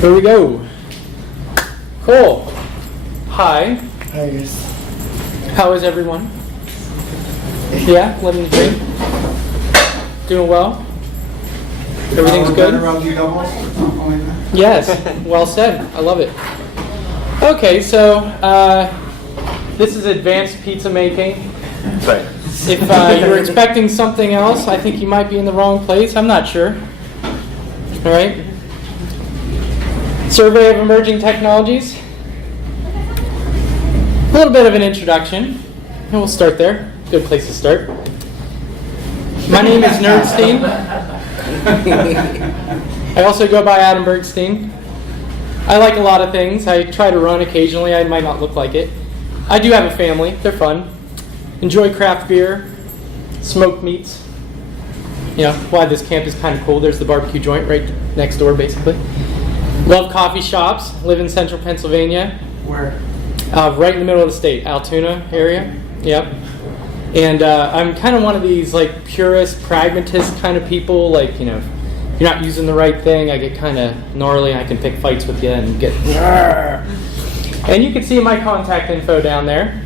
Here we go. Cool. Hi. Hi guys. How is everyone? Yeah, living the dream. Doing well. Everything's good. Yes. Well said. I love it. Okay, so this is advanced pizza making. Right. If you were expecting something else, I think you might be in the wrong place. I'm not sure. All right. Survey of emerging technologies. A little bit of an introduction, and we'll start there. Good place to start. My name is Nerdstein. I also go by Adam Bergstein. I like a lot of things. I try to run occasionally. I might not look like it. I do have a family. They're fun. Enjoy craft beer, smoked meats. You know, why this camp is kind of cool. There's the barbecue joint right next door, basically. Love coffee shops. Live in central Pennsylvania. Where? Right in the middle of the state, Altoona area. Yep. And I'm kind of one of these like purist, pragmatist kind of people. Like, you know, if you're not using the right thing, I get kind of gnarly. I can pick fights with you and get. And you can see my contact info down there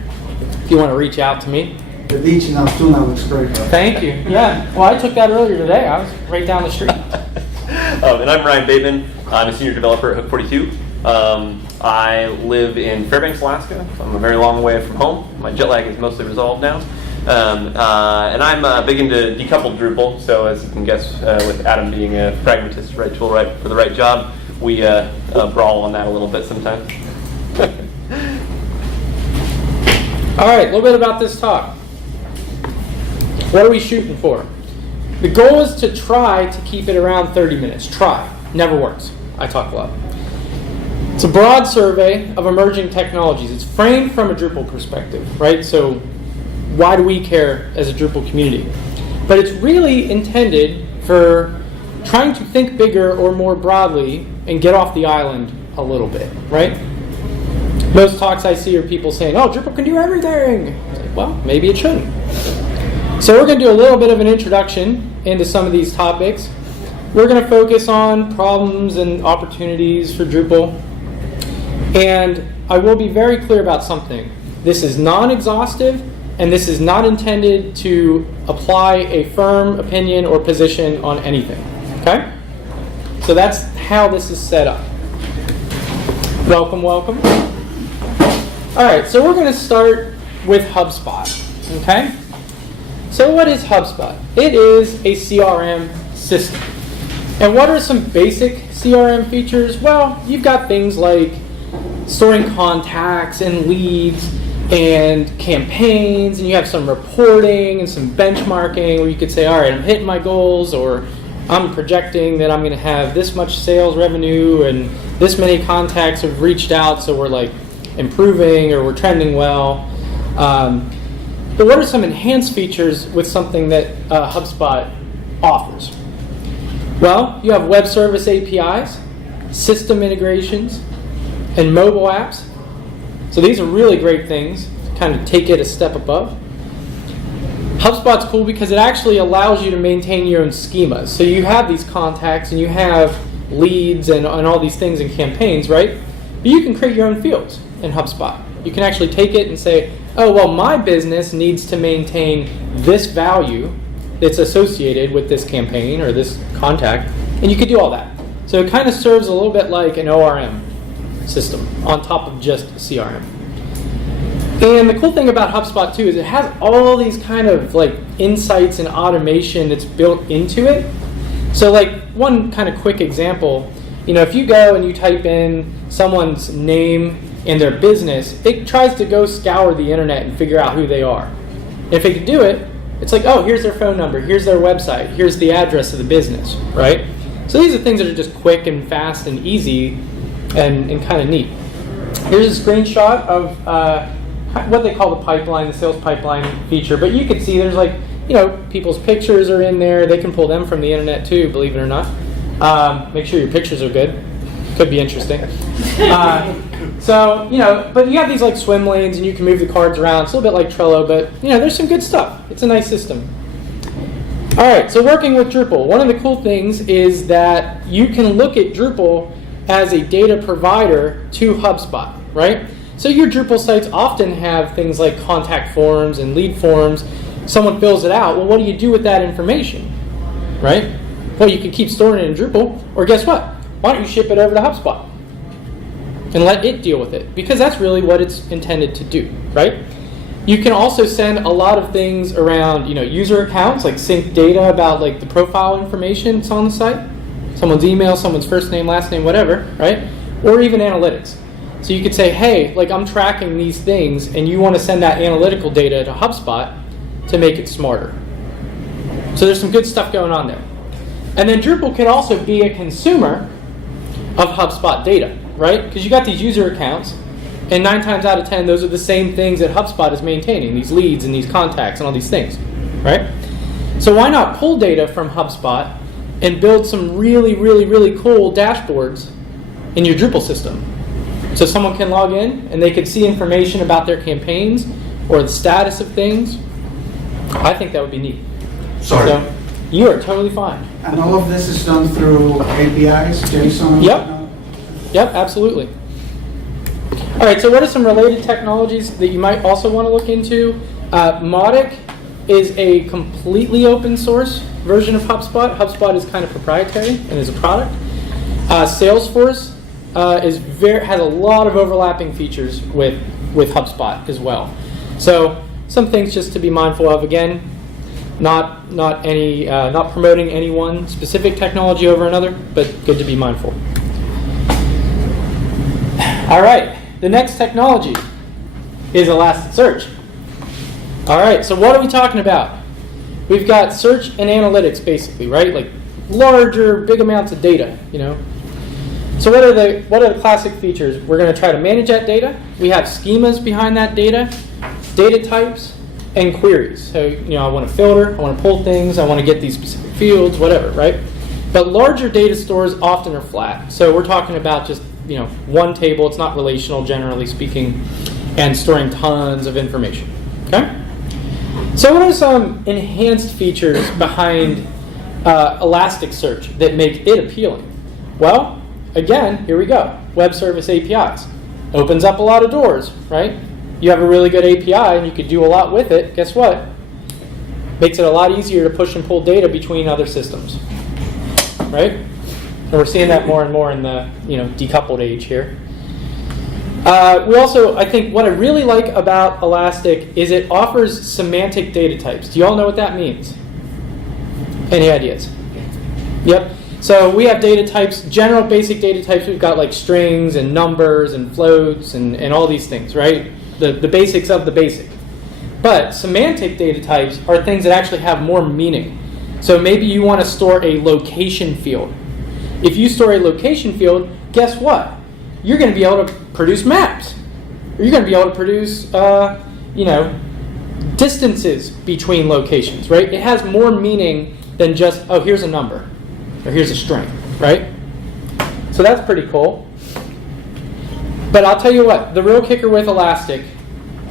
if you want to reach out to me. The beach in Altoona looks great. Thank you. Yeah. Well, I took that earlier today. I was right down the street. And I'm Ryan Bateman. I'm a senior developer at Hook 42. I live in Fairbanks, Alaska. So I'm a very long way from home. My jet lag is mostly resolved now. And I'm big into decoupled Drupal. So as you can guess, with Adam being a pragmatist, right tool, right for the right job, we brawl on that a little bit sometimes. All right, a little bit about this talk. What are we shooting for? The goal is to try to keep it around 30 minutes. Try. Never works. I talk a lot. It's a broad survey of emerging technologies. It's framed from a Drupal perspective, right? So why do we care as a Drupal community? But it's really intended for trying to think bigger or more broadly and get off the island a little bit, right? Most talks I see are people saying, oh, Drupal can do everything. It's like, well, maybe it shouldn't. So we're going to do a little bit of an introduction into some of these topics. We're going to focus on problems and opportunities for Drupal. And I will be very clear about something. This is non-exhaustive, and this is not intended to apply a firm opinion or position on anything. Okay? So that's how this is set up. Welcome, welcome. All right, so we're going to start with HubSpot. Okay? So what is HubSpot? It is a CRM system. And what are some basic CRM features? Well, you've got things like storing contacts and leads and campaigns, and you have some reporting and some benchmarking where you could say, all right, I'm hitting my goals, or I'm projecting that I'm going to have this much sales revenue and this many contacts have reached out, so we're like improving or we're trending well. But what are some enhanced features with something that HubSpot offers? Well, you have web service APIs, system integrations, and mobile apps. So these are really great things to kind of take it a step above. HubSpot's cool because it actually allows you to maintain your own schemas. So you have these contacts and you have leads and all these things in campaigns, right? But you can create your own fields in HubSpot. You can actually take it and say, oh, well, my business needs to maintain this value that's associated with this campaign or this contact, and you could do all that. So it kind of serves a little bit like an ORM system on top of just CRM. And the cool thing about HubSpot too is it has all these kind of like insights and automation that's built into it. So like one kind of quick example, you know, if you go and you type in someone's name and their business, it tries to go scour the internet and figure out who they are. And if it can do it, it's like, oh, here's their phone number, here's their website, here's the address of the business, right? So these are things that are just quick and fast and easy and kind of neat. Here's a screenshot of what they call the pipeline, the sales pipeline feature. But you can see there's like, you know, people's pictures are in there. They can pull them from the internet too, believe it or not. Make sure your pictures are good. Could be interesting. So, you know, but you have these like swim lanes and you can move the cards around. It's a little bit like Trello, but, you know, there's some good stuff. It's a nice system. All right, so working with Drupal. One of the cool things is that you can look at Drupal as a data provider to HubSpot, right? So your Drupal sites often have things like contact forms and lead forms. Someone fills it out. Well, what do you do with that information, right? Well, you can keep storing it in Drupal, or guess what? Why don't you ship it over to HubSpot and let it deal with it? Because that's really what it's intended to do, right? You can also send a lot of things around, user accounts, like sync data about like the profile information that's on the site, someone's email, someone's first name, last name, whatever, right? Or even analytics. So you could say, hey, like I'm tracking these things, and you want to send that analytical data to HubSpot to make it smarter. So there's some good stuff going on there. And then Drupal can also be a consumer of HubSpot data, right? Because you got these user accounts, and 9 times out of 10, those are the same things that HubSpot is maintaining, these leads and these contacts and all these things, right? So why not pull data from HubSpot and build some really, really, really cool dashboards in your Drupal system? So someone can log in and they can see information about their campaigns or the status of things. I think that would be neat. Sorry. So you are totally fine. And all of this is done through APIs, JSON? Yep. Yep, absolutely. All right, so what are some related technologies that you might also want to look into? Mautic is a completely open source version of HubSpot. HubSpot is kind of proprietary and is a product. Salesforce has a lot of overlapping features with HubSpot as well. So some things just to be mindful of. Again, not promoting any one specific technology over another, but good to be mindful. All right, the next technology is Elasticsearch. All right, so what are we talking about? We've got search and analytics, basically, right? Like larger, big amounts of data, So what are the classic features? We're going to try to manage that data. We have schemas behind that data, data types, and queries. So, I want to filter, I want to pull things, I want to get these specific fields, whatever, right? But larger data stores often are flat. So we're talking about just, one table. It's not relational, generally speaking, and storing tons of information, okay? So what are some enhanced features behind Elasticsearch that make it appealing? Well, again, here we go. Web service APIs. Opens up a lot of doors, right? You have a really good API and you could do a lot with it. Guess what? Makes it a lot easier to push and pull data between other systems, right? And we're seeing that more and more in the decoupled age here. We also, I think what I really like about Elastic is it offers semantic data types. Do you all know what that means? Any ideas? Yep. So we have data types, general basic data types. We've got like strings and numbers and floats and all these things, right? The basics of the basic. But semantic data types are things that actually have more meaning. So maybe you want to store a location field. If you store a location field, guess what? You're going to be able to produce maps. Or you're going to be able to produce, distances between locations, right? It has more meaning than just, oh, here's a number. Or here's a string, right? So that's pretty cool. But I'll tell you what, the real kicker with Elastic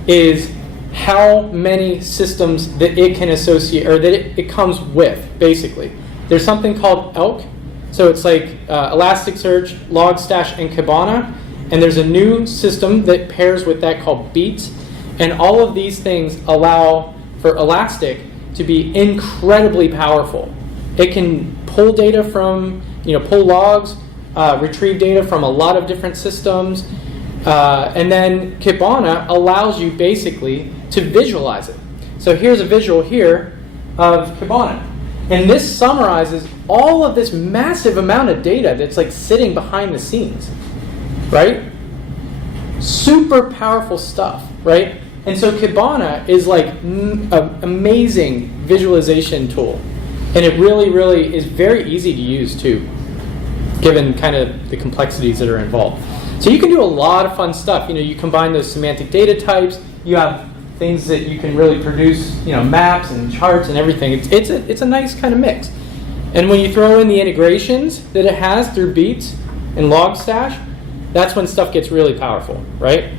is how many systems that it can associate, or that it comes with, basically. There's something called ELK. So it's like Elasticsearch, Logstash, and Kibana. And there's a new system that pairs with that called Beats. And all of these things allow for Elastic to be incredibly powerful. It can pull data from, pull logs, retrieve data from a lot of different systems. And then Kibana allows you basically to visualize it. So here's a visual here of Kibana. And this summarizes all of this massive amount of data that's like sitting behind the scenes, right? Super powerful stuff, right? And so Kibana is like an amazing visualization tool. And it really, really is very easy to use too, given kind of the complexities that are involved. So you can do a lot of fun stuff. You combine those semantic data types. You have things that you can really produce, maps and charts and everything. It's a nice kind of mix. And when you throw in the integrations that it has through Beats and Logstash, that's when stuff gets really powerful, right?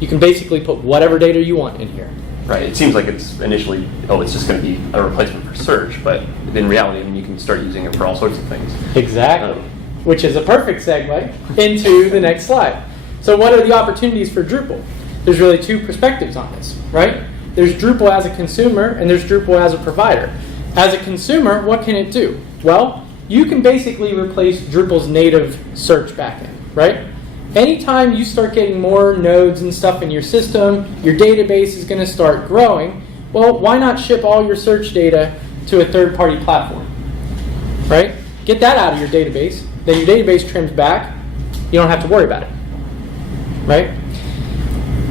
You can basically put whatever data you want in here. Right. It seems like it's initially, it's just going to be a replacement for search, but in reality, you can start using it for all sorts of things. Exactly. which is a perfect segue into the next slide. So what are the opportunities for Drupal? There's really two perspectives on this, right? There's Drupal as a consumer, and there's Drupal as a provider. As a consumer, what can it do? Well, you can basically replace Drupal's native search backend, right? Anytime you start getting more nodes and stuff in your system, your database is going to start growing. Well, why not ship all your search data to a third-party platform, right? Get that out of your database. Then your database trims back. You don't have to worry about it, right?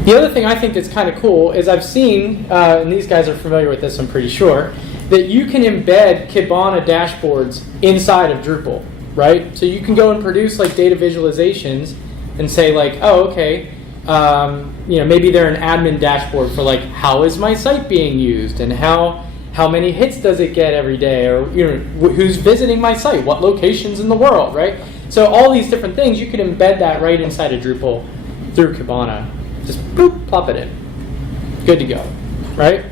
The other thing I think that's kind of cool is I've seen, and these guys are familiar with this, I'm pretty sure, that you can embed Kibana dashboards inside of Drupal, right? So you can go and produce like data visualizations and say like, oh, okay, maybe they're an admin dashboard for like, how is my site being used, and how many hits does it get every day, or who's visiting my site, what locations in the world, right? So all these different things, you can embed that right inside of Drupal through Kibana. Just boop, plop it in. Good to go, right?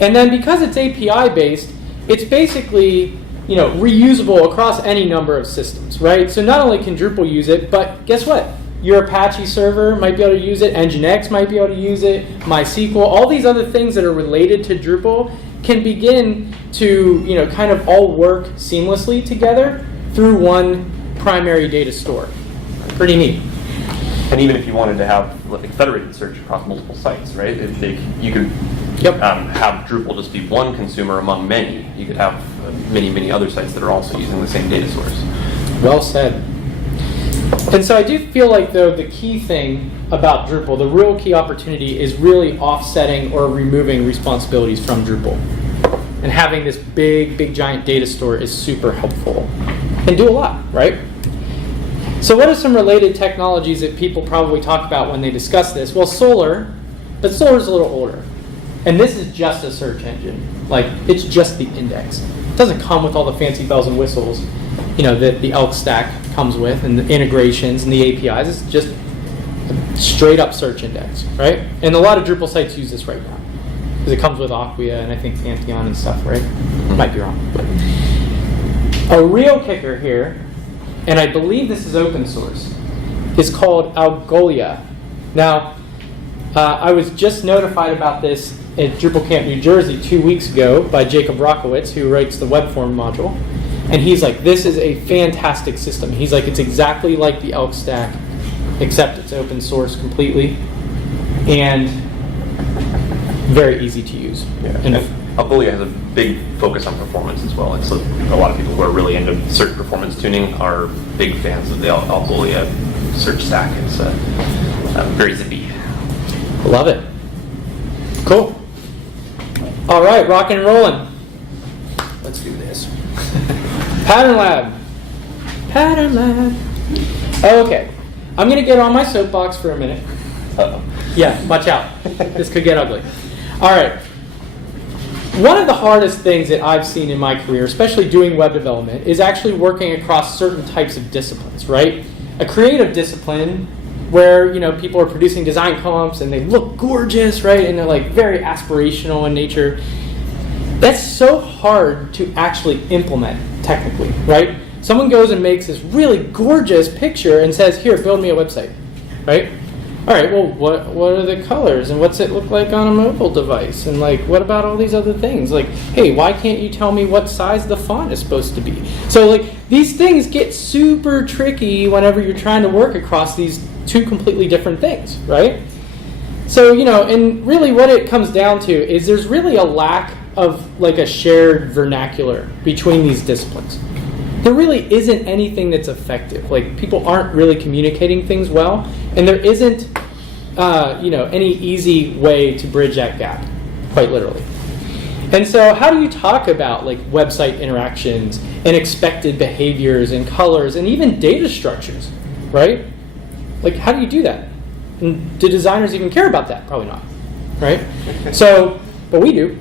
And then because it's API based, it's basically reusable across any number of systems, right? So not only can Drupal use it, but guess what? Your Apache server might be able to use it, Nginx might be able to use it, MySQL, all these other things that are related to Drupal can begin to kind of all work seamlessly together through one primary data store. Pretty neat. And even if you wanted to have like federated search across multiple sites, right? You could have Drupal just be one consumer among many. You could have many other sites that are also using the same data source. Well said. And so I do feel like, though, the key thing about Drupal, the real key opportunity is really offsetting or removing responsibilities from Drupal. And having this big giant data store is super helpful. And do a lot, right? So what are some related technologies that people probably talk about when they discuss this? Well, Solr, but Solr is a little older. And this is just a search engine. Like, it's just the index. It doesn't come with all the fancy bells and whistles, that the Elk stack comes with, and the integrations and the APIs. It's just a straight up search index, right? And a lot of Drupal sites use this right now. Because it comes with Acquia and I think Pantheon and stuff, right? Might be wrong. But a real kicker here, and I believe this is open source, is called Algolia. Now, I was just notified about this at Drupalcamp New Jersey 2 weeks ago by Jacob Rockowitz, who writes the web form module. And he's like, this is a fantastic system. He's like, it's exactly like the Elk stack, except it's open source completely and very easy to use. Yeah. And Algolia has a big focus on performance as well. And so a lot of people who are really into search performance tuning are big fans of the Algolia search stack. It's very zippy. Love it. Cool. All right, rocking and rolling. Let's do this. Pattern Lab. Pattern Lab. Okay. I'm going to get on my soapbox for a minute. Uh-oh. Yeah, watch out. This could get ugly. All right. One of the hardest things that I've seen in my career, especially doing web development, is actually working across certain types of disciplines, right? A creative discipline where people are producing design comps and they look gorgeous, right? And they're like very aspirational in nature. That's so hard to actually implement technically, right? Someone goes and makes this really gorgeous picture and says, here, build me a website, right? All right, well, what are the colors and what's it look like on a mobile device? And like, what about all these other things? Like, hey, why can't you tell me what size the font is supposed to be? So like, these things get super tricky whenever you're trying to work across these two completely different things, right? So, and really what it comes down to is there's really a lack of like a shared vernacular between these disciplines. There really isn't anything that's effective. Like, people aren't really communicating things well, and there isn't, any easy way to bridge that gap, quite literally. And so, how do you talk about like website interactions and expected behaviors and colors and even data structures, right? Like, how do you do that? And do designers even care about that? Probably not, right? So, but we do.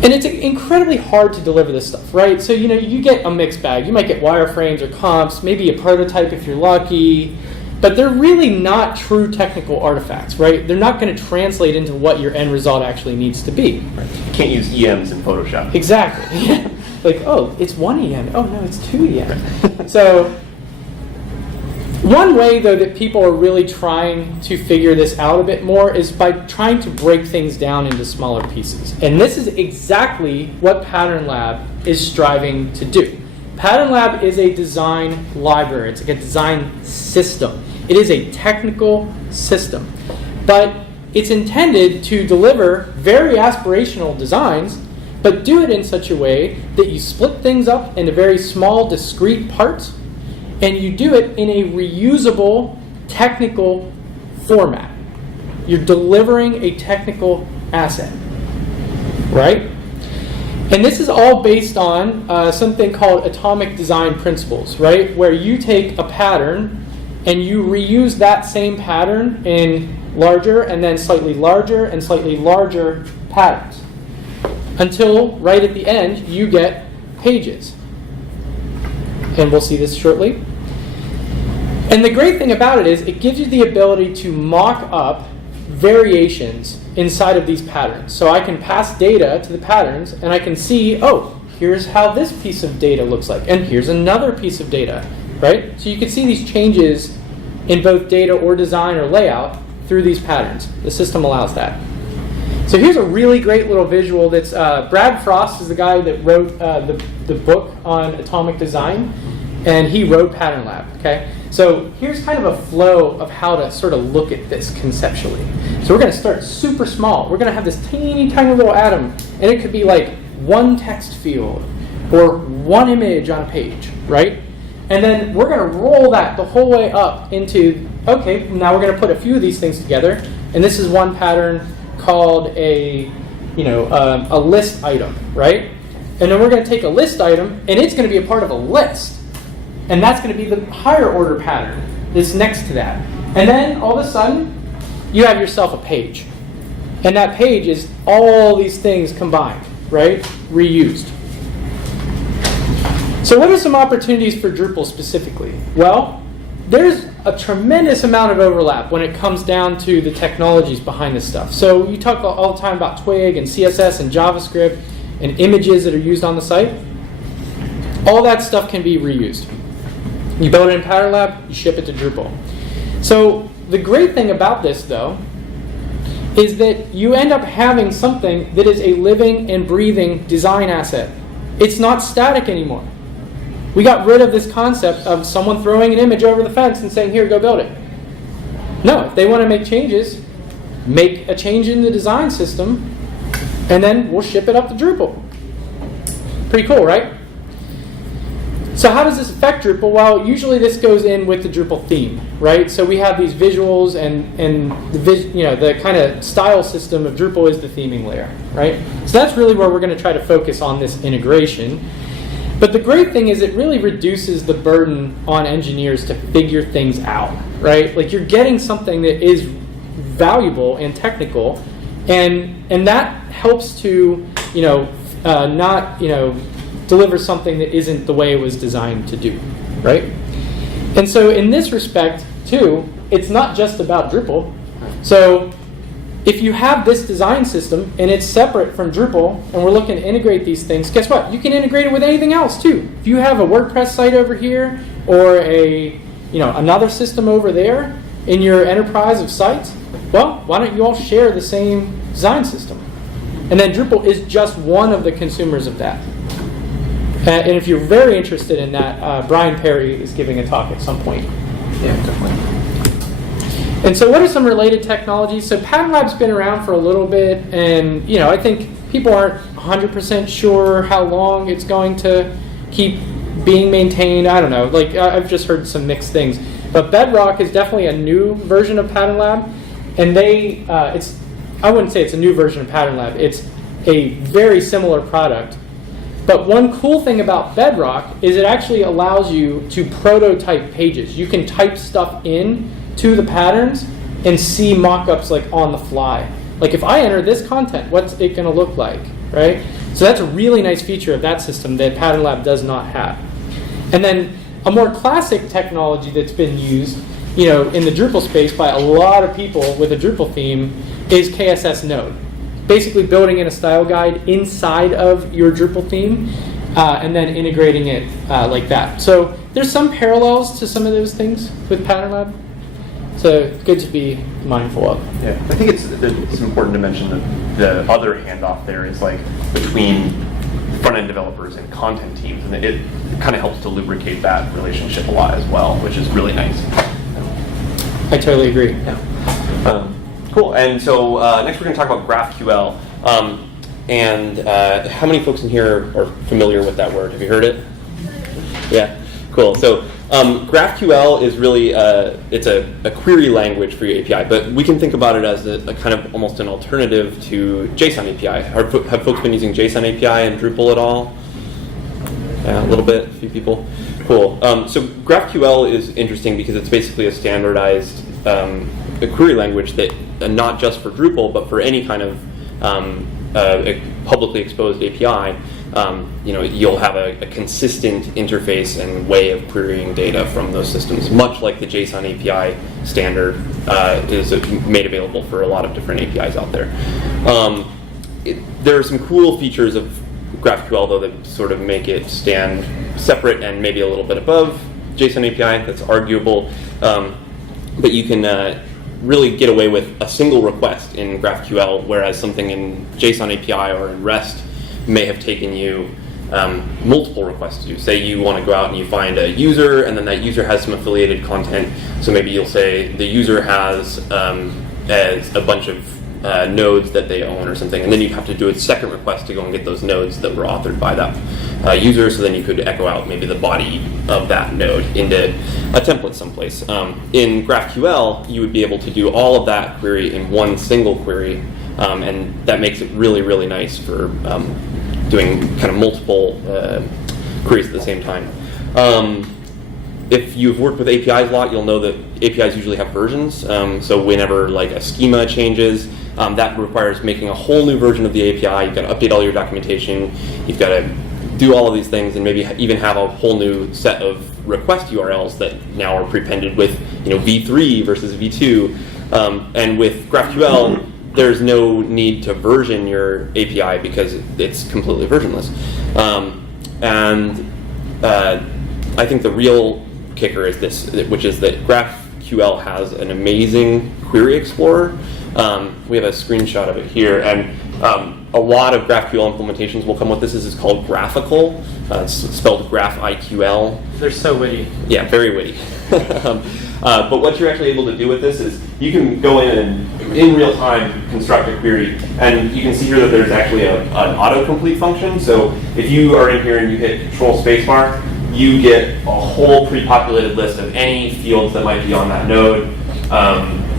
And it's incredibly hard to deliver this stuff, right? So, you get a mixed bag. You might get wireframes or comps, maybe a prototype if you're lucky, but they're really not true technical artifacts, right? They're not going to translate into what your end result actually needs to be. Right. You can't use EMs in Photoshop. Exactly. Like, oh, it's 1 EM. Oh, no, it's 2 EM. So one way, though, that people are really trying to figure this out a bit more is by trying to break things down into smaller pieces. And this is exactly what Pattern Lab is striving to do. Pattern Lab is a design library. It's like a design system. It is a technical system. But it's intended to deliver very aspirational designs, but do it in such a way that you split things up into very small, discrete parts, and you do it in a reusable, technical format. You're delivering a technical asset, right? And this is all based on something called atomic design principles, right? Where you take a pattern and you reuse that same pattern in larger and then slightly larger patterns until right at the end you get pages. And we'll see this shortly. And the great thing about it is it gives you the ability to mock up variations inside of these patterns. So I can pass data to the patterns and I can see, oh, here's how this piece of data looks like, and here's another piece of data, right? So you can see these changes in both data or design or layout through these patterns. The system allows that. So here's a really great little visual that's, Brad Frost is the guy that wrote the book on atomic design, and he wrote Pattern Lab, okay? So here's kind of a flow of how to sort of look at this conceptually. So we're going to start super small. We're going to have this teeny tiny little atom, and it could be like one text field or one image on a page, right? And then we're going to roll that the whole way up into, okay, now we're going to put a few of these things together, and this is one pattern called a list item, right? And then we're going to take a list item, and it's going to be a part of a list. And that's going to be the higher order pattern that's next to that. And then all of a sudden, you have yourself a page. And that page is all these things combined, right? Reused. So what are some opportunities for Drupal specifically? Well, there's a tremendous amount of overlap when it comes down to the technologies behind this stuff. So you talk all the time about Twig and CSS and JavaScript and images that are used on the site. All that stuff can be reused. You build it in Pattern Lab, you ship it to Drupal. So the great thing about this, though, is that you end up having something that is a living and breathing design asset. It's not static anymore. We got rid of this concept of someone throwing an image over the fence and saying, here, go build it. No, if they want to make changes, make a change in the design system, and then we'll ship it up to Drupal. Pretty cool, right? So how does this affect Drupal? Well, usually this goes in with the Drupal theme, right? So we have these visuals, and the kind of style system of Drupal is the theming layer, right? So that's really where we're going to try to focus on this integration. But the great thing is it really reduces the burden on engineers to figure things out, right? Like you're getting something that is valuable and technical, and that helps to not deliver something that isn't the way it was designed to do, right? And so in this respect, too, it's not just about Drupal. So if you have this design system and it's separate from Drupal and we're looking to integrate these things, guess what? You can integrate it with anything else, too. If you have a WordPress site over here or another system over there in your enterprise of sites, well, why don't you all share the same design system? And then Drupal is just one of the consumers of that. And if you're very interested in that, Brian Perry is giving a talk at some point. Yeah, definitely. And so what are some related technologies? So Pattern Lab's been around for a little bit, and I think people aren't 100% sure how long it's going to keep being maintained. I don't know. Like I've just heard some mixed things. But Bedrock is definitely a new version of Pattern Lab, and I wouldn't say it's a new version of Pattern Lab. It's a very similar product. But one cool thing about Bedrock is it actually allows you to prototype pages. You can type stuff in to the patterns and see mock-ups like on the fly. Like if I enter this content, what's it going to look like, right? So that's a really nice feature of that system that Pattern Lab does not have. And then a more classic technology that's been used, in the Drupal space by a lot of people with a Drupal theme is KSS Node. Basically building in a style guide inside of your Drupal theme and then integrating it like that. So there's some parallels to some of those things with Pattern Lab. So good to be mindful of. Yeah, I think it's important to mention that the other handoff there is like between front-end developers and content teams, and it kind of helps to lubricate that relationship a lot as well, which is really nice. I totally agree. Yeah. Cool. And so next we're going to talk about GraphQL. And how many folks in here are familiar with that word? Have you heard it? Yeah. Cool. So GraphQL is really it's a query language for your API, but we can think about it as a kind of almost an alternative to JSON API. Have folks been using JSON API in Drupal at all? Yeah, a little bit, a few people. Cool. So GraphQL is interesting because it's basically a standardized a query language that not just for Drupal, but for any kind of a publicly exposed API. You'll have a consistent interface and way of querying data from those systems, much like the JSON API standard is made available for a lot of different APIs out there. There are some cool features of GraphQL, though, that sort of make it stand separate and maybe a little bit above JSON API. That's arguable. But you can really get away with a single request in GraphQL, whereas something in JSON API or in REST may have taken you multiple requests to do. Say you want to go out and you find a user, and then that user has some affiliated content. So maybe you'll say the user has as a bunch of nodes that they own or something, and then you have to do a second request to go and get those nodes that were authored by that user, so then you could echo out maybe the body of that node into a template someplace. In GraphQL, you would be able to do all of that query in one single query, and that makes it really, really nice for doing kind of multiple queries at the same time. If you've worked with APIs a lot, you'll know that APIs usually have versions. So whenever like a schema changes, that requires making a whole new version of the API. You've got to update all your documentation. You've got to do all of these things, and maybe even have a whole new set of request URLs that now are prepended with v3 versus v2. And with GraphQL, there's no need to version your API because it's completely versionless. I think the real kicker is this, which is that GraphQL has an amazing query explorer. We have a screenshot of it here, and a lot of GraphQL implementations will come with this. This is called Graphical. It's spelled GraphIQL. They're so witty. Yeah, very witty. But what you're actually able to do with this is you can go in and in real time construct a query, and you can see here that there's actually an autocomplete function. So if you are in here and you hit Control Spacebar, you get a whole pre-populated list of any fields that might be on that node.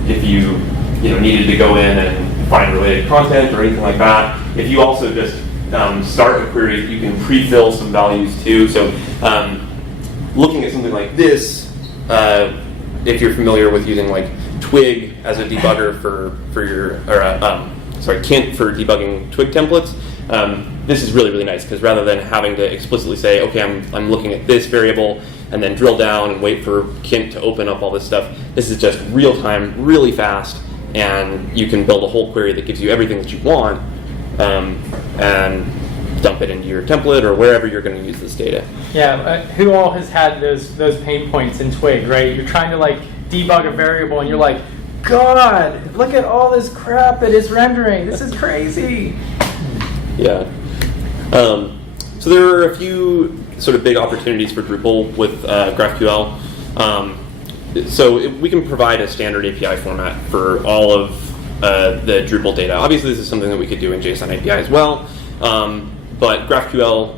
If you needed to go in and find related content or anything like that. If you also just start a query, you can pre-fill some values too. So looking at something like this, if you're familiar with using like Twig as a debugger for your, Kint for debugging Twig templates, this is really, really nice, because rather than having to explicitly say, okay, I'm looking at this variable and then drill down and wait for Kint to open up all this stuff, this is just real time, really fast, and you can build a whole query that gives you everything that you want and dump it into your template or wherever you're going to use this data. Yeah, who all has had those pain points in Twig, right? You're trying to like debug a variable and you're like, God, look at all this crap it is rendering. This is crazy. Yeah. So there are a few sort of big opportunities for Drupal with GraphQL. So we can provide a standard API format for all of the Drupal data. Obviously, this is something that we could do in JSON API as well, but GraphQL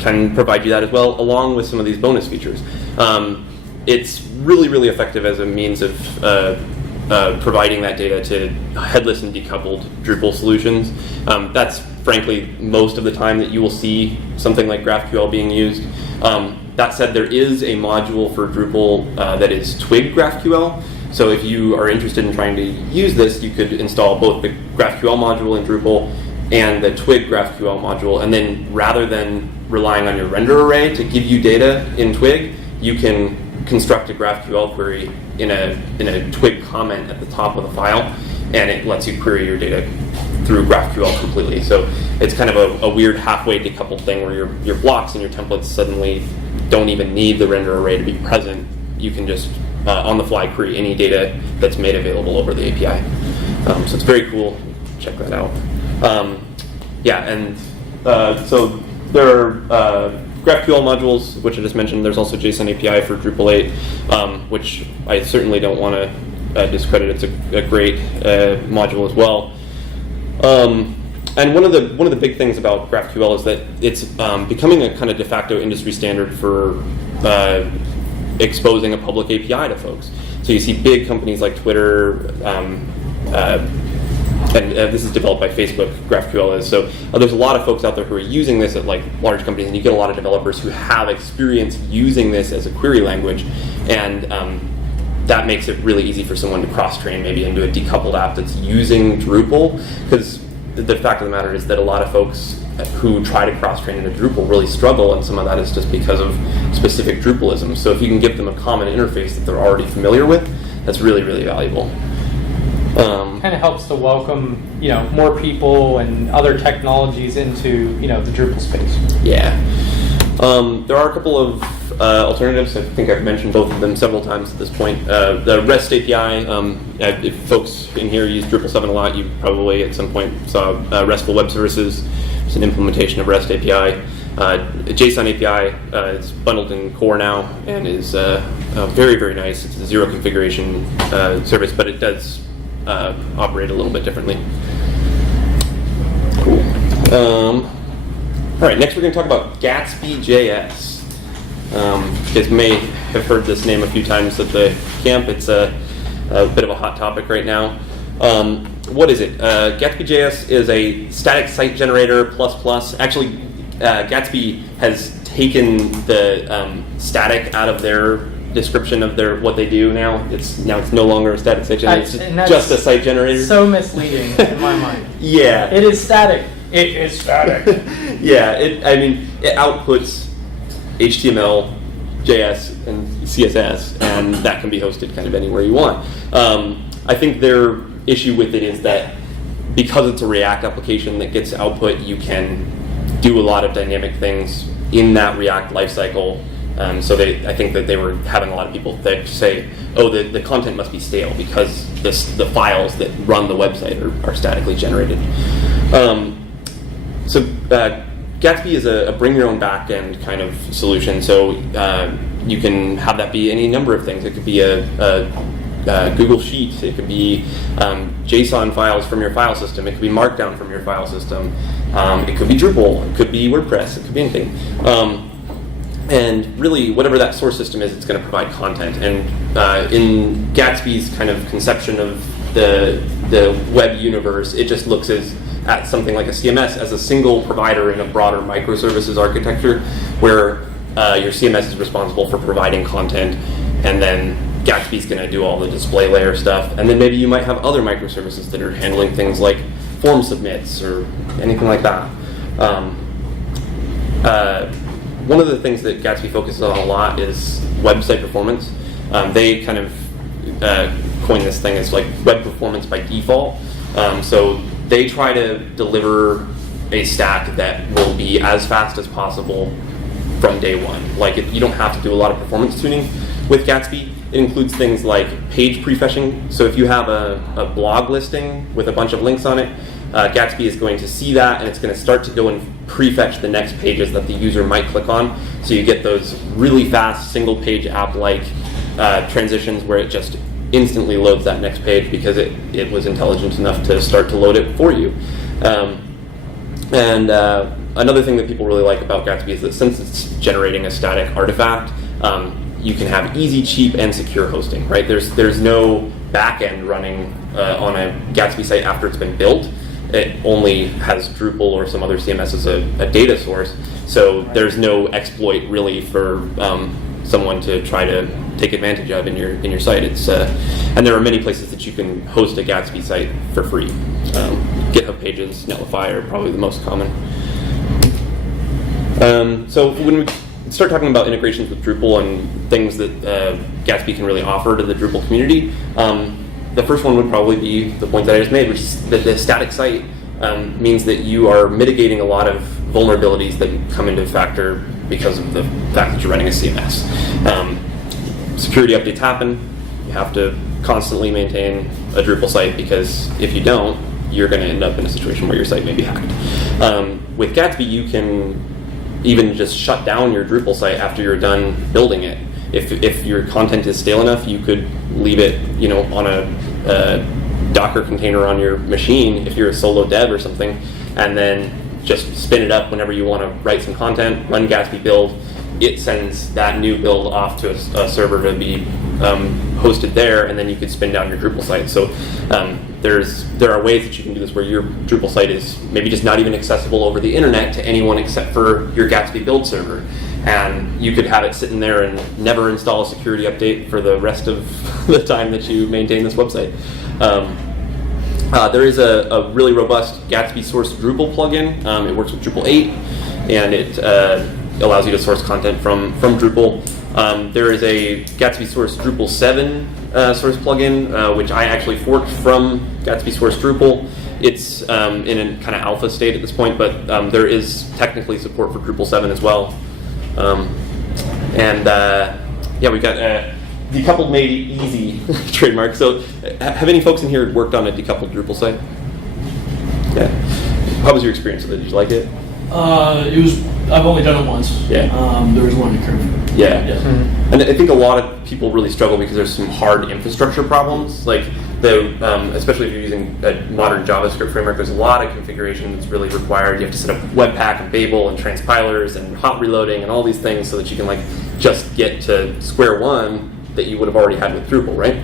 can provide you that as well, along with some of these bonus features. It's really, really effective as a means of providing that data to headless and decoupled Drupal solutions. That's frankly most of the time that you will see something like GraphQL being used. That said, there is a module for Drupal that is Twig GraphQL. So if you are interested in trying to use this, you could install both the GraphQL module in Drupal and the Twig GraphQL module, and then rather than relying on your render array to give you data in Twig, you can construct a GraphQL query in a Twig comment at the top of the file, and it lets you query your data through GraphQL completely. So it's kind of a weird halfway decoupled thing where your blocks and your templates suddenly don't even need the render array to be present. You can just on the fly create any data that's made available over the API. So it's very cool. Check that out. So there are GraphQL modules, which I just mentioned. There's also JSON API for Drupal 8, which I certainly don't want to discredit. It's a great module as well. And one of the big things about GraphQL is that it's becoming a kind of de facto industry standard for exposing a public API to folks. So you see big companies like Twitter, and this is developed by Facebook, GraphQL is. So there's a lot of folks out there who are using this at like large companies, and you get a lot of developers who have experience using this as a query language, and that makes it really easy for someone to cross-train maybe into a decoupled app that's using Drupal, because the fact of the matter is that a lot of folks who try to cross-train into Drupal really struggle, and some of that is just because of specific Drupalisms. So if you can give them a common interface that they're already familiar with, that's really, really valuable. Kind of helps to welcome, more people and other technologies into, the Drupal space. Yeah. There are a couple of alternatives. I think I've mentioned both of them several times at this point. The REST API, if folks in here use Drupal 7 a lot, you probably at some point saw RESTful Web Services. It's an implementation of REST API. JSON API is bundled in core now and is very, very nice. It's a zero configuration service, but it does operate a little bit differently. Cool. All right, next we're going to talk about GATSBYJS. You guys may have heard this name a few times at the camp. It's a bit of a hot topic right now. What is it? GATSBYJS is a static site generator plus. Actually, Gatsby has taken the static out of their description of what they do now. It's no longer a static site generator. It's just a site generator. So misleading in my mind. Yeah. It is static. It is static. Yeah. It outputs HTML, JS, and CSS, and that can be hosted kind of anywhere you want. I think their issue with it is that because it's a React application that gets output, you can do a lot of dynamic things in that React lifecycle. So I think that they were having a lot of people that say, oh, the content must be stale because the files that run the website are statically generated. So Gatsby is a bring your own backend kind of solution. So you can have that be any number of things. It could be a Google Sheet. It could be JSON files from your file system. It could be Markdown from your file system. It could be Drupal. It could be WordPress. It could be anything. And really, whatever that source system is, it's going to provide content. And in Gatsby's kind of conception of the web universe, it just looks at something like a CMS as a single provider in a broader microservices architecture, where your CMS is responsible for providing content, and then Gatsby's going to do all the display layer stuff. And then maybe you might have other microservices that are handling things like form submits or anything like that. One of the things that Gatsby focuses on a lot is website performance. They kind of coined this thing as like web performance by default. So they try to deliver a stack that will be as fast as possible from day one. Like you don't have to do a lot of performance tuning with Gatsby. It includes things like page prefetching. So if you have a blog listing with a bunch of links on it, Gatsby is going to see that, and it's going to start to go and prefetch the next pages that the user might click on. So you get those really fast single-page app-like transitions where it just instantly loads that next page because it was intelligent enough to start to load it for you. Another thing that people really like about Gatsby is that since it's generating a static artifact, you can have easy, cheap, and secure hosting. Right? There's no backend running on a Gatsby site after it's been built. It only has Drupal or some other CMS as a data source, so there's no exploit really for someone to try to take advantage of in your site. And there are many places that you can host a Gatsby site for free. GitHub Pages, Netlify are probably the most common. So when we start talking about integrations with Drupal and things that Gatsby can really offer to the Drupal community, the first one would probably be the point that I just made, which is that the static site means that you are mitigating a lot of vulnerabilities that come into factor because of the fact that you're running a CMS. Security updates happen. You have to constantly maintain a Drupal site, because if you don't, you're going to end up in a situation where your site may be hacked. With Gatsby, you can even just shut down your Drupal site after you're done building it. If your content is stale enough, you could leave it, on a Docker container on your machine if you're a solo dev or something, and then just spin it up whenever you want to write some content, run Gatsby build. It sends that new build off to a server to be hosted there, and then you could spin down your Drupal site. So there are ways that you can do this where your Drupal site is maybe just not even accessible over the internet to anyone except for your Gatsby build server. And you could have it sitting there and never install a security update for the rest of the time that you maintain this website. There is a really robust Gatsby source Drupal plugin. It works with Drupal 8, and it allows you to source content from Drupal. There is a Gatsby source Drupal 7 source plugin, which I actually forked from Gatsby source Drupal. It's in a kind of alpha state at this point, but there is technically support for Drupal 7 as well. We've got decoupled made easy trademark. So, have any folks in here worked on a decoupled Drupal site? Yeah. How was your experience with it? Did you like it? I've only done it once. Yeah. There was a learning curve. Yeah. Mm-hmm. And I think a lot of people really struggle because there's some hard infrastructure problems. Like especially if you're using a modern JavaScript framework, there's a lot of configuration that's really required. You have to set up Webpack and Babel and transpilers and hot reloading and all these things so that you can just get to square one that you would have already had with Drupal, right?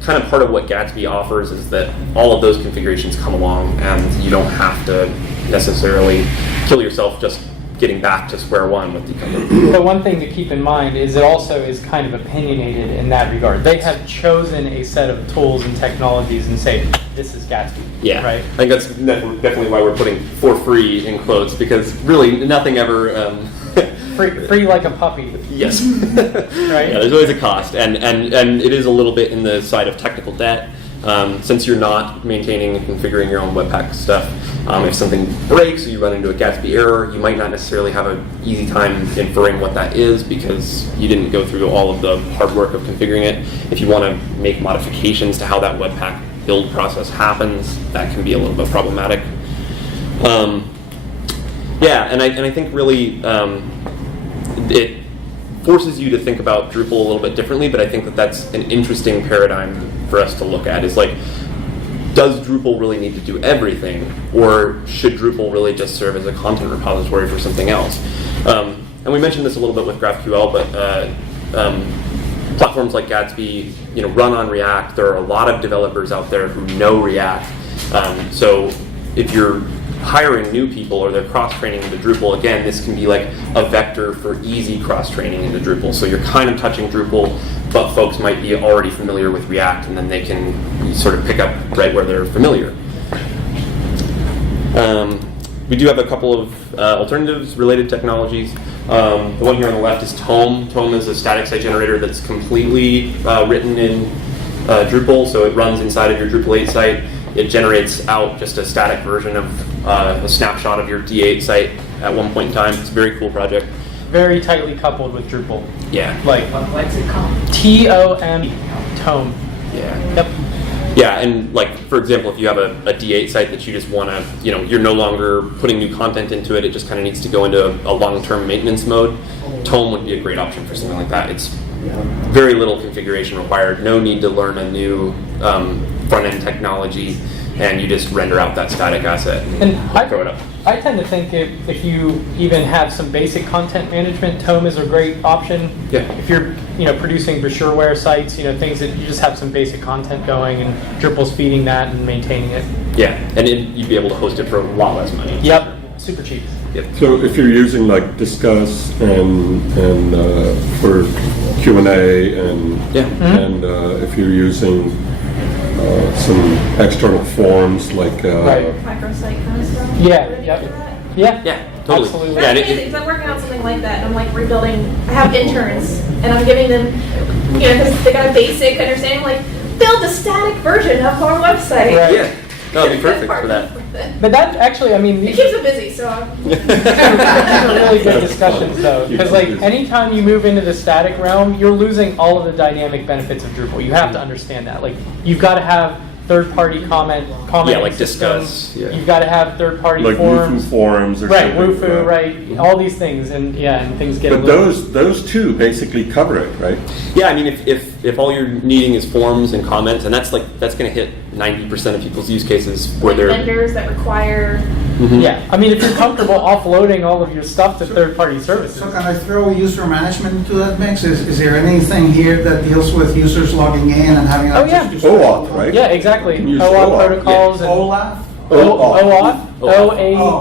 Kind of part of what Gatsby offers is that all of those configurations come along, and you don't have to necessarily kill yourself just getting back to square one with decoupled. But one thing to keep in mind is it also is kind of opinionated in that regard. They have chosen a set of tools and technologies and say, this is Gatsby. Yeah, right? I think that's definitely why we're putting "for free" in quotes, because really nothing ever... Free like a puppy. Yes. Right? Yeah, there's always a cost, and it is a little bit in the side of technical debt. Since you're not maintaining and configuring your own Webpack stuff, if something breaks or you run into a Gatsby error, you might not necessarily have an easy time inferring what that is because you didn't go through all of the hard work of configuring it. If you want to make modifications to how that Webpack build process happens, that can be a little bit problematic. And I think really it forces you to think about Drupal a little bit differently, but I think that that's an interesting paradigm for us to look at. Is does Drupal really need to do everything, or should Drupal really just serve as a content repository for something else? And we mentioned this a little bit with GraphQL, but platforms like Gatsby, run on React. There are a lot of developers out there who know React. So if you're hiring new people or they're cross-training into Drupal, again, this can be like a vector for easy cross-training into Drupal. So you're kind of touching Drupal, but folks might be already familiar with React, and then they can sort of pick up right where they're familiar. We do have a couple of alternatives, related technologies. The one here on the left is Tome. Tome is a static site generator that's completely written in Drupal, so it runs inside of your Drupal 8 site. It generates out just a static version of a snapshot of your D8 site at one point in time. It's a very cool project. Very tightly coupled with Drupal. Yeah. What's it called? TOM. Tome. Yeah. Yep. Yeah, and for example, if you have a D8 site that you just want to, you're no longer putting new content into it, it just kind of needs to go into a long-term maintenance mode, Tome would be a great option for something like that. It's very little configuration required, no need to learn a new front-end technology, and you just render out that static asset and throw it up. I tend to think if you even have some basic content management, Tome is a great option. Yeah. If you're producing brochureware sites, things that you just have some basic content going, and Drupal's feeding that and maintaining it. Yeah, and you'd be able to host it for a lot less money. Yep, super cheap. Yep. So if you're using Discuss and for Q&A and if you're using some external forms Right. Microsite kind of stuff? Yeah, Would it be yep. for that? Yeah, Totally. absolutely. Yeah, That's amazing, because I'm working on something like that, and I'm rebuilding, I have interns, and I'm giving them, because they got a basic understanding, build a static version of our website. Right. Yeah. No, it'd be perfect for that. But that actually, I mean, It keeps them busy, so. these are really good discussions though, because like anytime you move into the static realm, you're losing all of the dynamic benefits of Drupal. You have to understand that. Like you've got to have third-party comment like system. discuss, yeah. You've got to have third-party Like forums. Wufoo forums or Right, something. Wufoo, right, all these things, and things get a But little... those two basically cover it, right? Yeah, I mean, if all you're needing is forms and comments, and that's going to hit 90% of people's use cases where they're Vendors that require. Yeah, I mean, if you're comfortable offloading all of your stuff to third-party services. So can I throw user management into that mix? Is there anything here that deals with users logging in and having Oh, yeah. access to OAuth, right? Yeah, exactly. Use OAuth OAuth, protocols and OLAP? OAuth. Oh,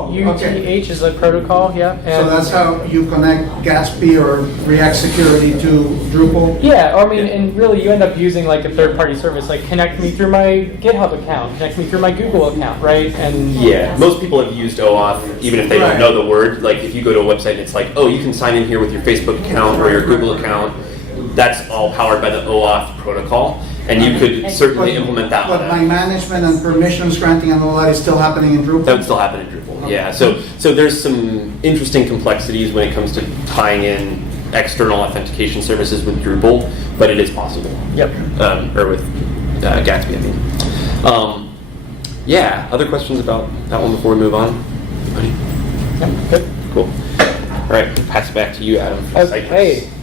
OAuth is a protocol, yeah. So that's how you connect Gatsby or React Security to Drupal? Yeah, I mean, and really you end up using like a third-party service, like connect me through my GitHub account, connect me through my Google account, right? And Yeah, most people have used OAuth, even if they don't Right. know the word. Like if you go to a website and it's like, oh, you can sign in here with your Facebook account or your Google account. That's all powered by the OAuth protocol, and you could certainly implement that But my one. management and permissions granting and all that is still happening in Drupal? That would still happen in Drupal. Yeah, so there's some interesting complexities when it comes to tying in external authentication services with Drupal, but it is possible. Yep. Or with Gatsby, I mean. Yeah. Other questions about that one before we move on? Anybody? Yep, good. Cool. All right, pass it back to you, Adam. for Okay. Cypress.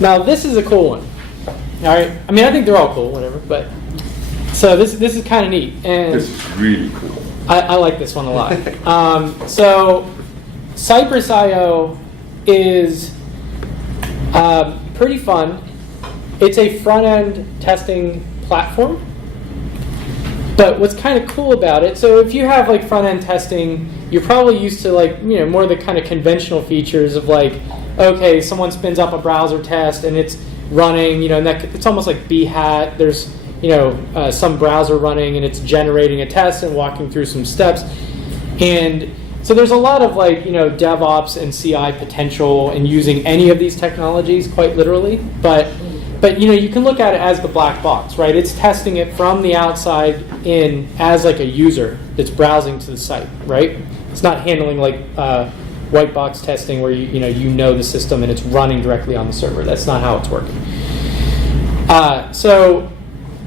Now this is a cool one. All right. I mean, I think they're all cool, whatever. But so this is kind of neat, and This is really cool. I like this one a lot. So Cypress.io is pretty fun. It's a front-end testing platform. But what's kind of cool about it, so if you have like front-end testing, you're probably used to like, more of the kind of conventional features of like, okay, someone spins up a browser test and it's running, and that it's almost like Behat. There's, some browser running and it's generating a test and walking through some steps. And so there's a lot of like, DevOps and CI potential in using any of these technologies, quite literally. But you can look at it as the black box, right? It's testing it from the outside in as like a user that's browsing to the site, right? It's not handling like white box testing where you know the system and it's running directly on the server. That's not how it's working. So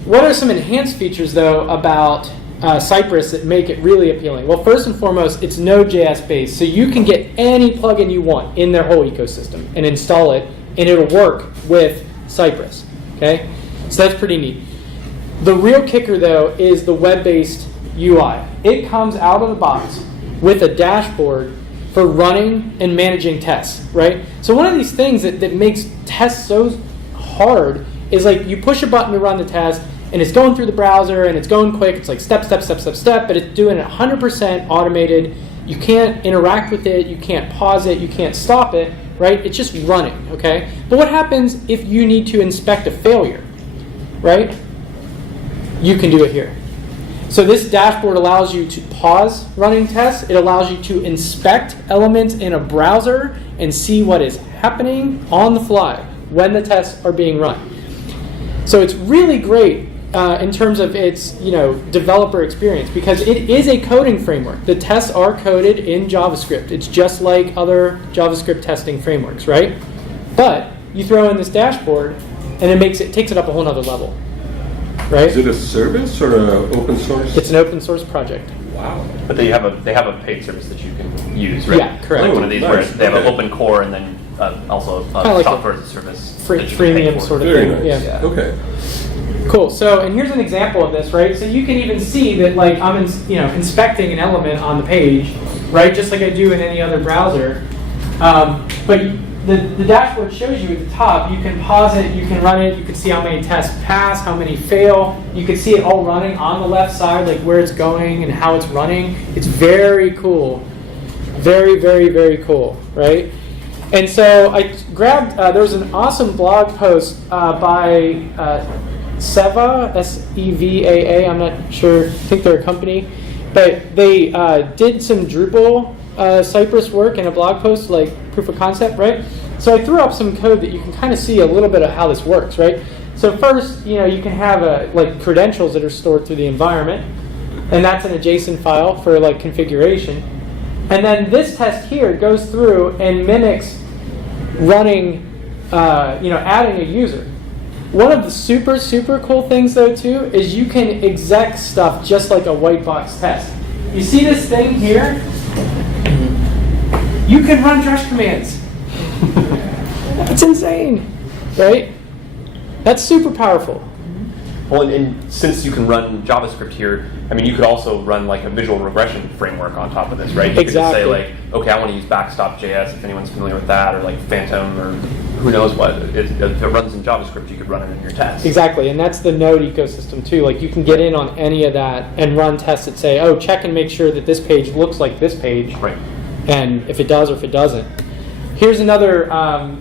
what are some enhanced features though about Cypress that make it really appealing? Well, first and foremost, it's Node.js based, so you can get any plugin you want in their whole ecosystem and install it, and it'll work with Cypress. Okay, so that's pretty neat. The real kicker though is the web-based UI. It comes out of the box with a dashboard for running and managing tests, right? So one of these things that makes tests so hard is like you push a button to run the test and it's going through the browser and it's going quick. It's like step, step, step, step, step, but it's doing it 100% automated. You can't interact with it. You can't pause it. You can't stop it, right? It's just running, okay? But what happens if you need to inspect a failure, right? You can do it here. So this dashboard allows you to pause running tests. It allows you to inspect elements in a browser and see what is happening on the fly when the tests are being run. So it's really great in terms of its developer experience because it is a coding framework. The tests are coded in JavaScript. It's just like other JavaScript testing frameworks, right? But you throw in this dashboard and it takes it up a whole nother level. Right? Is it a service or an open source? It's an open source project. Wow. But they have a paid service that you can use, right? Yeah, correct. Like one of these Nice. where they have an Okay. open core and then also Kinda like software as a service. that you can pay Freemium for. sort of Very thing. nice. Yeah. Okay. Cool. So, and here's an example of this, right? So you can even see that, like, I'm inspecting an element on the page, right? Just like I do in any other browser. But the dashboard shows you at the top. You can pause it, you can run it, you can see how many tests pass, how many fail. You can see it all running on the left side, like where it's going and how it's running. It's very cool. Very, very, very cool, right? And so I grabbed, there was an awesome blog post by Seva, S-E-V-A-A, I'm not sure, I think they're a company, but they did some Drupal Cypress work in a blog post, like proof of concept, right? So I threw up some code that you can kind of see a little bit of how this works, right? So first, you can have like credentials that are stored through the environment, and that's an JSON file for like configuration. And then this test here goes through and mimics running, adding a user. One of the super cool things though too is you can exec stuff just like a white box test. You see this thing here? You can run drush commands. That's insane, right? That's super powerful. Well, and since you can run JavaScript here, I mean, you could also run like a visual regression framework on top of this, right? You Exactly. could just say like, okay, I want to use backstop.js if anyone's familiar with that, or like Phantom, or who knows what. If it runs in JavaScript, you could run it in your test. Exactly, and that's the Node ecosystem too. Like you can get in on any of that and run tests that say, oh, check and make sure that this page looks like this page. Right. And if it does or if it doesn't. Here's another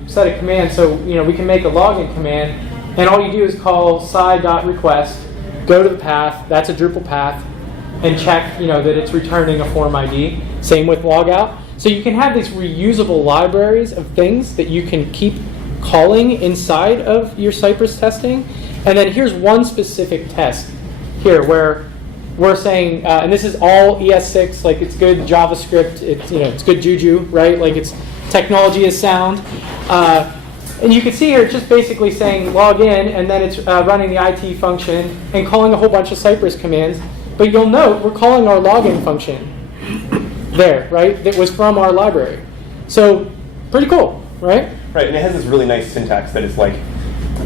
set of commands. So we can make a login command, and all you do is call sci.request, go to the path, that's a Drupal path, and check that it's returning a form ID. Same with logout. So you can have these reusable libraries of things that you can keep calling inside of your Cypress testing. And then here's one specific test here where we're saying, and this is all ES6, like it's good JavaScript, it's good Juju, right? Like it's technology is sound. And you can see here, it's just basically saying log in, and then it's running the IT function and calling a whole bunch of Cypress commands. But you'll note we're calling our login function there, right? That was from our library. So pretty cool, right? Right, and it has this really nice syntax that is like,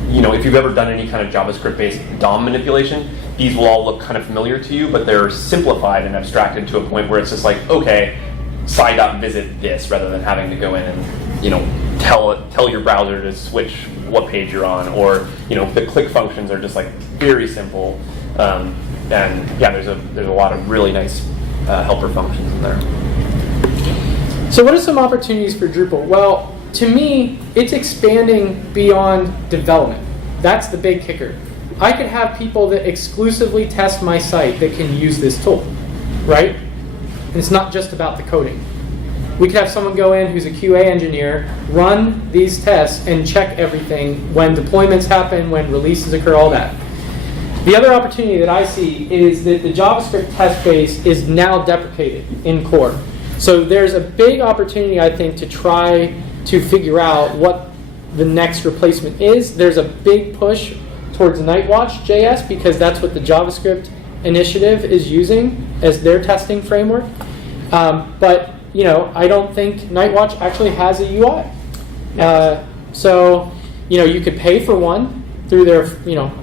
if you've ever done any kind of JavaScript-based DOM manipulation, these will all look kind of familiar to you, but they're simplified and abstracted to a point where it's just like, okay, sci.visit this, rather than having to go in and, tell your browser to switch what page you're on, or, the click functions are just like very simple. And yeah, there's a lot of really nice helper functions in there. So what are some opportunities for Drupal? Well, to me, it's expanding beyond development. That's the big kicker. I could have people that exclusively test my site that can use this tool, right? And it's not just about the coding. We could have someone go in who's a QA engineer, run these tests, and check everything when deployments happen, when releases occur, all that. The other opportunity that I see is that the JavaScript test base is now deprecated in core. So there's a big opportunity, I think, to try to figure out what the next replacement is. There's a big push towards Nightwatch.js because that's what the JavaScript initiative is using as their testing framework. But I don't think Nightwatch actually has a UI. So you could pay for one through their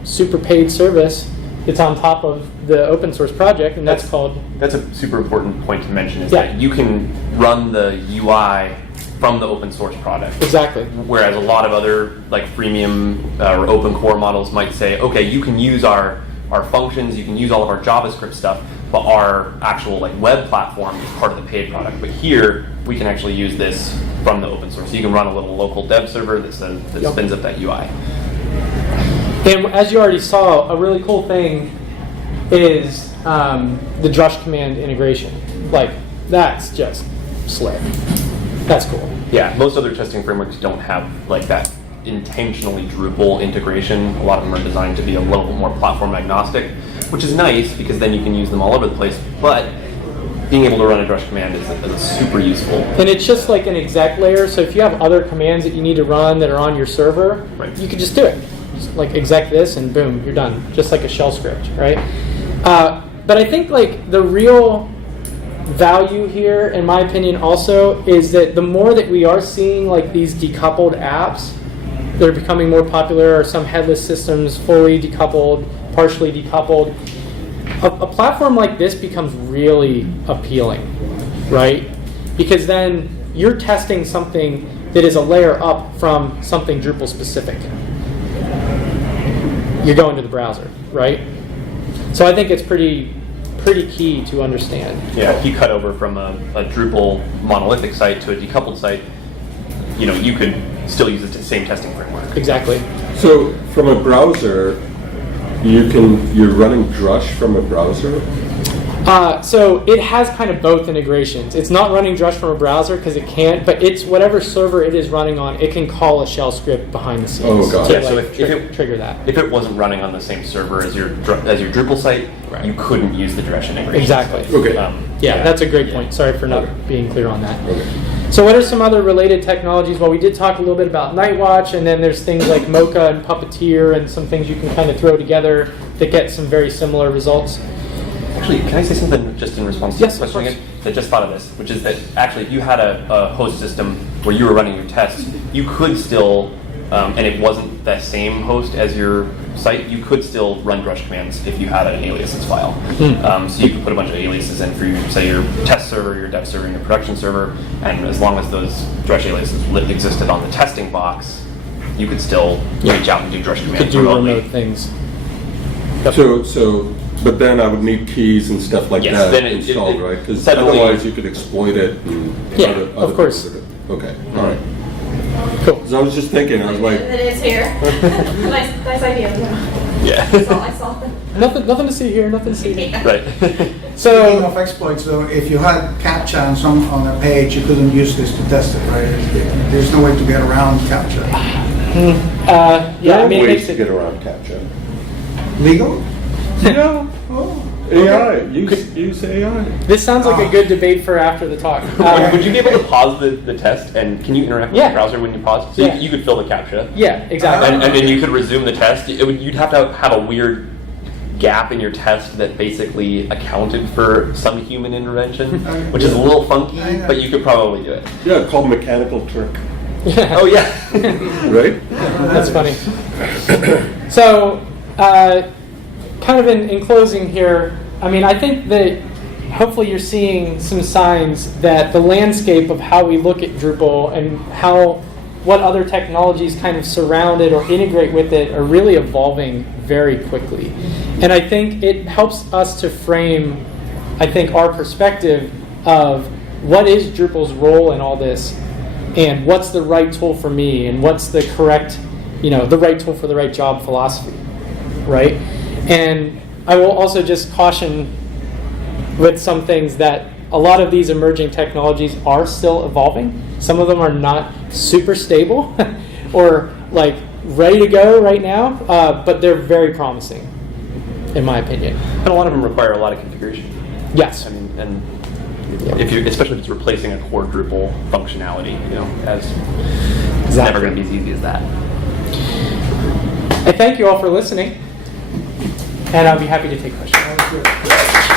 super paid service that's on top of the open source project, and that's called. That's a super important point to mention is Yeah. that you can run the UI from the open source product. Exactly. Whereas a lot of other like freemium or open core models might say, okay, you can use our functions, you can use all of our JavaScript stuff, but our actual like web platform is part of the paid product. But here we can actually use this from the open source. So you can run a little local dev server that spins up that UI. And as you already saw, a really cool thing is the drush command integration. Like that's just slick. That's cool. Yeah, most other testing frameworks don't have like that intentionally Drupal integration. A lot of them are designed to be a little bit more platform agnostic, which is nice because then you can use them all over the place. But being able to run a drush command is super useful. And it's just like an exec layer. So if you have other commands that you need to run that are on your server, Right. you can just do it. Just like exec this and boom, you're done. Just like a shell script, right? But I think like the real value here, in my opinion, also is that the more that we are seeing like these decoupled apps that are becoming more popular, or some headless systems fully decoupled, partially decoupled, a platform like this becomes really appealing, right? Because then you're testing something that is a layer up from something Drupal specific. You're going to the browser, right? So I think it's pretty key to understand. Yeah, if you cut over from a Drupal monolithic site to a decoupled site, you could still use the same testing framework. Exactly. So from a browser, you're running drush from a browser? So it has kind of both integrations. It's not running Drush from a browser because it can't, but it's whatever server it is running on, it can call a shell script behind the scenes Oh, got to it. So like, if it- trigger that. If it wasn't running on the same server as your Drupal site, Right. you couldn't use the Drush integration. Exactly. Okay. Yeah, that's a great point. Sorry for not being clear on that. Okay. So what are some other related technologies? Well, we did talk a little bit about Nightwatch, and then there's things like Mocha and Puppeteer and some things you can kind of throw together that get some very similar results. Actually, can I say something just in response to Yes, your of question course. again? I just thought of this, which is that actually if you had a host system where you were running your tests, you could still, and it wasn't the same host as your site, you could still run Drush commands if you had an aliases file. So you could put a bunch of aliases in for, say, your test server, your dev server, and your production server, and as long as those Drush aliases existed on the testing box, you could still reach out and do Drush commands Could do remotely. remote things. So, but then I would need keys and stuff like Yes, that then it- installed, it- right? Because suddenly- otherwise you could exploit it. And Yeah, other of course. people would- Okay, all right. Cool. Because I was just thinking, I was like, It is here. nice idea. Yeah. I Yeah. saw it. Nothing to see here. Nothing to see here. Right. Speaking So of exploits, though, if you had CAPTCHA on a page, you couldn't use this to test it, right? There's no way to get around CAPTCHA. yeah, there I are mean, it ways makes to it. get around CAPTCHA. Legal? Yeah, Oh. AI, use AI. This sounds like a good debate for after the talk. Would you be able to pause the test, and can you interact with Yeah. the browser when you pause? So Yeah. you could fill the CAPTCHA. Yeah, exactly. And then you could resume the test. You'd have to have a weird gap in your test that basically accounted for some human intervention, which is a little funky, but you could probably do it. Yeah, called Mechanical Turk, Oh yeah. right? That's funny. So, kind of in closing here, I mean, I think that hopefully you're seeing some signs that the landscape of how we look at Drupal and what other technologies kind of surround it or integrate with it are really evolving very quickly. And I think it helps us to frame, I think, our perspective of what is Drupal's role in all this, and what's the right tool for me, and what's the correct, the right tool for the right job philosophy, right? And I will also just caution with some things that a lot of these emerging technologies are still evolving. Some of them are not super stable or like ready to go right now, but they're very promising, in my opinion. And a lot of them require a lot of configuration. Yes. I mean, and especially if it's replacing a core Drupal functionality, it's never going to be as easy as that. I thank you all for listening, and I'll be happy to take questions.